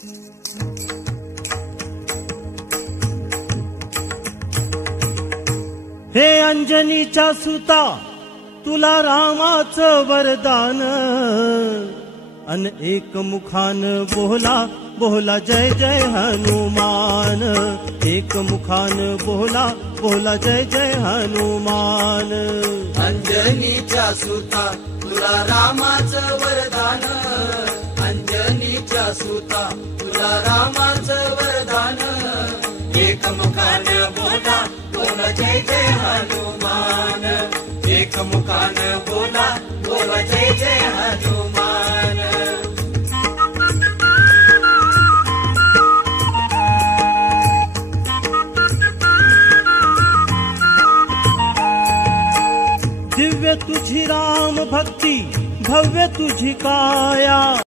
हे अंजनीच्या सुता तुला रामाचं वरदान, अन एक मुखान बोला बोला जय जय हनुमान, एक मुखान बोला बोला जय जय हनुमान। अंजनीच्या सुता तुला रामाचं वरदान, अंजनीच्या सुता तुला रामाचं वरदान, एक मुखान बोला बोला जय जय हनुमान, एक मुखान बोला बोला जय जय हनुमान। दिव्य तुझी राम भक्ती, भव्य तुझी काया,